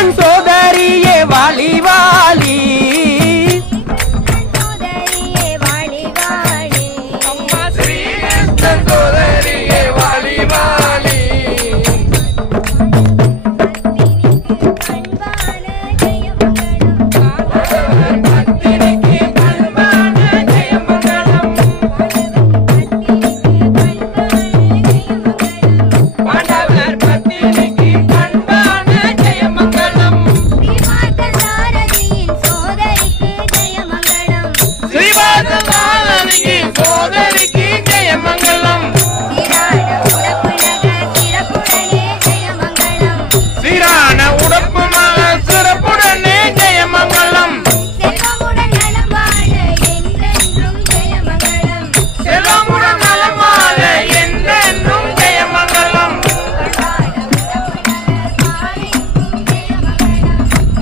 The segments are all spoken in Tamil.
ஸ்ரீகிருஷ்ணன் சோதரியே வாலி வாலி அம்மா ஸ்ரீகிருஷ்ணன் சோதரியே வாலி வாலி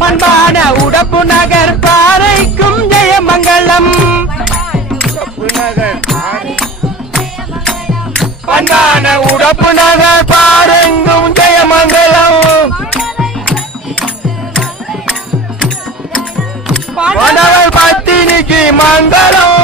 பண்பான உடப்பு நகர் பாறைக்கும் ஜெயமங்கலம் பண்பான உடப்பு நகர் பாறைக்கும் ஜெயமங்கலம் மாணவர் பத்தினிக்கு மங்களம்